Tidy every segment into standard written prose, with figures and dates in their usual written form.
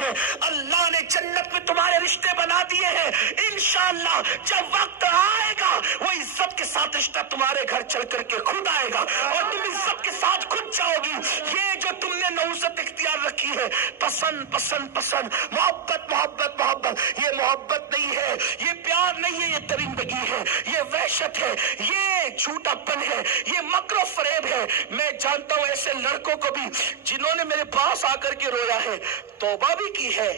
ہے۔ اللہ نے جنت میں تمہارے رشتے بنا دیے ہیں، انشاءاللہ جب وقت آئے گا وہ عزت کے ساتھ رشتہ تمہارے گھر چل کر کے خود آئے گا اور تم عزت کے ساتھ خود جاؤ گی۔ یہ جو تم نے نوست اختیار رکھی ہے، پسند پسند پسند، محبت محبت محبت، یہ محبت نہیں ہے، یہ پیار نہیں ہے، یہ درندگی ہے، یہ وحشت ہے، یہ جھوٹا پن ہے، یہ مکر و فریب ہے۔ میں جانتا ہوں ایسے لڑکوں کو بھی جنہوں نے میرے پاس آ کر کے رویا ہے، توبہ بھی کی ہے،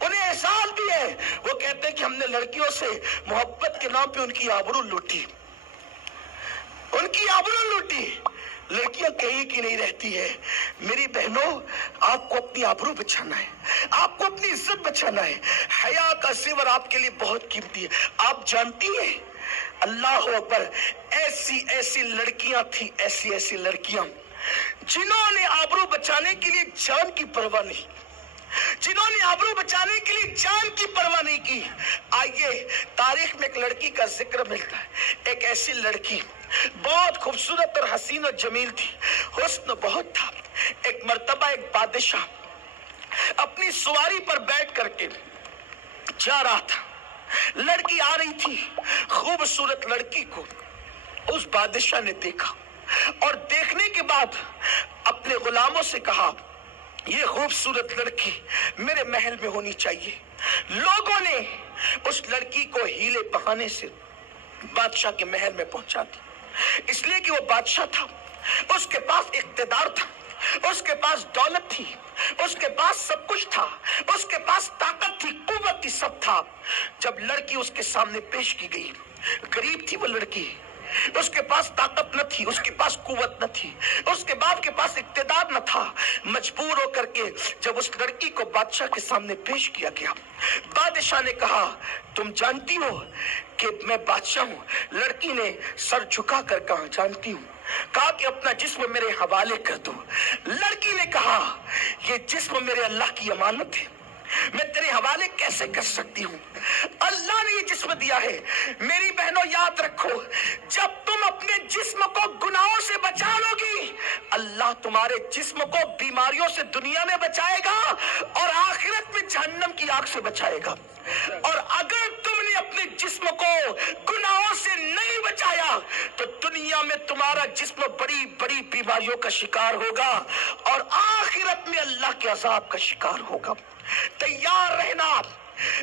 انہیں احساس بھی ہے۔ وہ کہتے ہیں کہ ہم نے لڑکیوں سے محبت کے نام پہ ان کی آبرو لوٹی، ان کی آبرو لوٹی۔ لڑکیاں کہیں کی نہیں رہتی ہے۔ میری بہنوں، آپ کو اپنی آبرو بچانا ہے، آپ کو اپنی عزت بچانا ہے۔ حیا کا زیور آپ کے لیے بہت قیمتی ہے۔ آپ جانتی ہیں، اللہ اکبر، ایسی ایسی لڑکیاں تھیں، ایسی ایسی لڑکیاں جنہوں نے آبرو بچانے کے لیے جان کی پرواہ نہیں، جنہوں نے آبرو بچانے کے لیے جان کی پرواہ نہیں کی۔ آئیے تاریخ میں ایک لڑکی کا ذکر ملتا ہے، ایک ایسی لڑکی بہت خوبصورت اور حسین اور جمیل تھی، حسن بہت تھا۔ ایک مرتبہ ایک بادشاہ اپنی سواری پر بیٹھ کر کے جا رہا تھا، لڑکی آ رہی تھی، خوبصورت لڑکی کو اس بادشاہ نے دیکھا اور دیکھنے کے بعد اپنے غلاموں سے کہا، یہ خوبصورت لڑکی میرے محل میں ہونی چاہیے۔ لوگوں نے اس لڑکی کو ہیلے بہانے سے بادشاہ کے محل میں پہنچا دی، اس لیے کہ وہ بادشاہ تھا، اس کے پاس اقتدار تھا، اس کے پاس دولت تھی، اس کے پاس سب کچھ تھا، اس کے پاس طاقت تھی، قوت تھی، سب تھا۔ جب لڑکی اس کے سامنے پیش کی گئی، غریب تھی وہ لڑکی، اس کے پاس طاقت نہ تھی، اس کے پاس قوت نہ تھی، اس کے باپ کے پاس اقتدار نہ تھا، مجبور ہو کر کے جب اس لڑکی کو بادشاہ کے سامنے پیش کیا گیا، بادشاہ نے کہا، تم جانتی ہو کہ میں بادشاہ ہوں؟ لڑکی نے سر جھکا کر کہا، جانتی ہوں۔ کہا کہ اپنا جسم میرے حوالے کر دو۔ لڑکی نے کہا، یہ جسم میرے اللہ کی امانت ہے، میں تیرے حوالے کیسے کر سکتی ہوں؟ اللہ نے یہ جسم دیا ہے۔ میری بہنوں یاد رکھو، جب تم اپنے جسم کو گناہوں سے بچا لو گی، اللہ تمہارے جسم کو بیماریوں سے دنیا میں بچائے گا اور آخرت میں جہنم کی آگ سے بچائے گا۔ اور اگر تم نے اپنے جسم کو گناہوں سے نہیں بچایا تو دنیا میں تمہارا جسم بڑی بڑی بیماریوں کا شکار ہوگا اور آخرت میں اللہ کے عذاب کا شکار ہوگا۔ تیار رہنا۔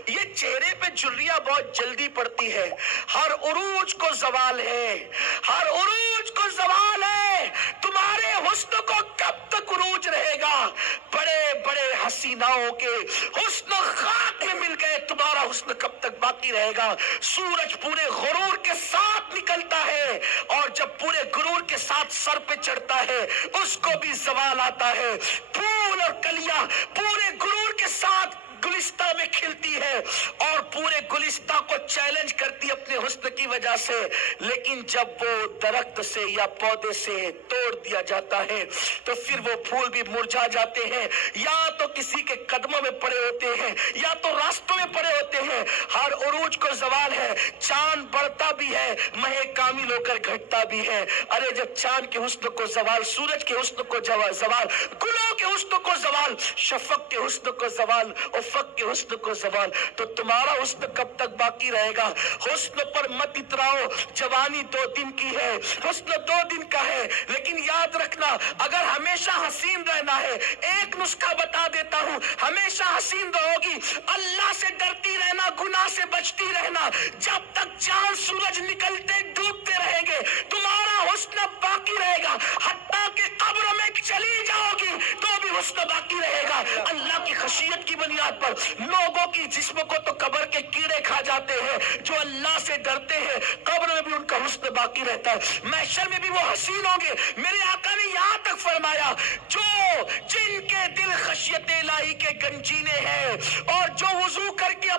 یہ چہرے پہ جھریاں بہت جلدی پڑتی ہے، ہر عروج کو زوال ہے، ہر عروج کو زوال ہے۔ تمہارے حسن کو کب تک عروج رہے گا؟ بڑے بڑے حسیناؤں کے حسن خاک میں مل گئے، تمہارا حسن کب تک باقی رہے گا؟ سورج پورے غرور کے ساتھ نکلتا ہے اور جب پورے غرور کے ساتھ سر پہ چڑھتا ہے اس کو بھی زوال آتا ہے۔ پھول اور کلیاں پورے غرور کے ساتھ گلستہ میں کھلتی ہے اور پورے گلستہ کو چیلنج کرتی اپنے حسن کی وجہ سے، لیکن جب وہ درخت سے یا پودے سے توڑ دیا جاتا ہے تو پھر وہ پھول بھی مرجھا جاتے ہیں، یا تو کسی کے قدموں میں پڑے ہوتے ہیں یا تو راستوں میں پڑے ہوتے ہیں۔ ہر عروج کو زوال ہے۔ چاند بڑھتا بھی ہے، مہ کامل ہو کر گھٹتا بھی ہے۔ ارے جب چاند کے حسن کو زوال، سورج کے حسن کو زوال، گلوں کے حسن کو زوال، شفق کے حسن کو زوال، افق کے حسن کو زوال، تو تمہارا حسن کب تک باقی رہے گا؟ حسن پر مت اتراؤ، جوانی 2 دن کی ہے، حسن 2 دن کا ہے، لیکن یاد رکھنا اگر ہمیشہ حسین رہنا ہے، ایک نسخہ بتا دیتا ہوں، ہمیشہ حسین رہو گی، اللہ سے ڈرتی رہنا، گناہ سے بچتی رہنا، جب تک چاند سورج نکلتے ڈوبتے رہیں گے تمہارا حسن باقی رہے گا، حتیٰ کہ قبر میں چلی جاؤ گی تو بھی حسن باقی رہے گا۔ اللہ کی خشیت کی بنیاد پر لوگوں کی جسم کو تو قبر کے کیڑے کھا جاتے ہیں، جو اللہ سے ڈرتے ہیں قبر میں بھی ان کا حسن باقی رہتا ہے، محشر میں بھی وہ حسین ہوں گے۔ میرے آقا نے یہاں تک فرمایا، جن کے دل خشیت الہی کے گنجینے ہیں اور جو وضو کر کے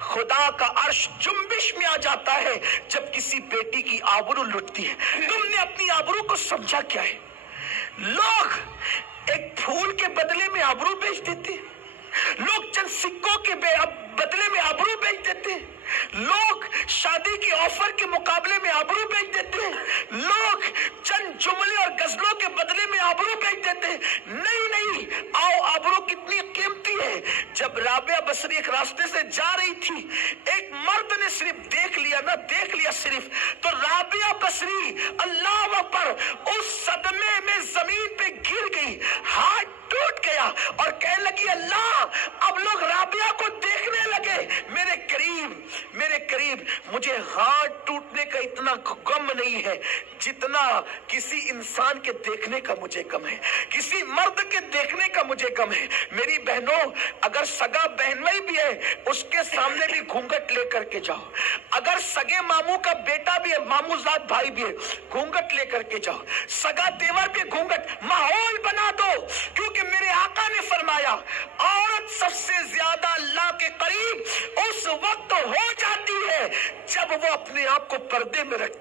خدا کا عرش جنبش میں آ جاتا ہے جب کسی بیٹی کی آبرو لٹتی ہے۔ تم نے اپنی آبرو کو سمجھا کیا ہے؟ لوگ ایک پھول کے بدلے میں آبرو بیچ دیتے، لوگ چند سکوں کے بدلے میں آبرو بیچ دیتے، لوگ شادی کے آفر کے مقابلے میں آبرو بیچ دیتے، لوگ چند جملے اور غزلوں کے بدلے میں آبرو بیچ دیتے۔ نہیں، آؤ، آبرو کتنی قیمتی ہے۔ جب رابعہ بصری ایک راستے سے جا رہی تھی، ایک مرد نے صرف دیکھ لیا صرف، تو رابعہ بصری اللہ اکبر اس صدمے میں زمین پہ گر گئی، ہاتھ ٹوٹ گیا اور کہنے لگی اللہ، اب لوگ رابعہ کو دیکھنے لگے۔ میرے قریب مجھے ہاتھ ٹوٹنے کا اتنا غم نہیں ہے جتنا کسی انسان کے دیکھنے کا مجھے غم ہے، کسی مرد کے دیکھنے کا مجھے غم ہے۔ میری بہنوں، اگر سگا بہن بھائی بھی ہے اس کے سامنے بھی گھونگھٹ لے کر کے جاؤ، اگر سگے ماموں کا بیٹا بھی ہے، ماموں زاد بھائی بھی ہے، گھونگھٹ لے کر کے جاؤ، سگا دیور بھی گھونگھٹ، ماحول بنا دو، کیونکہ میرے آقا نے فرمایا عورت سب سے زیادہ اللہ کے قریب اس وقت ہو جاتی ہے جب وہ اپنے آپ کو پردے میں رکھتی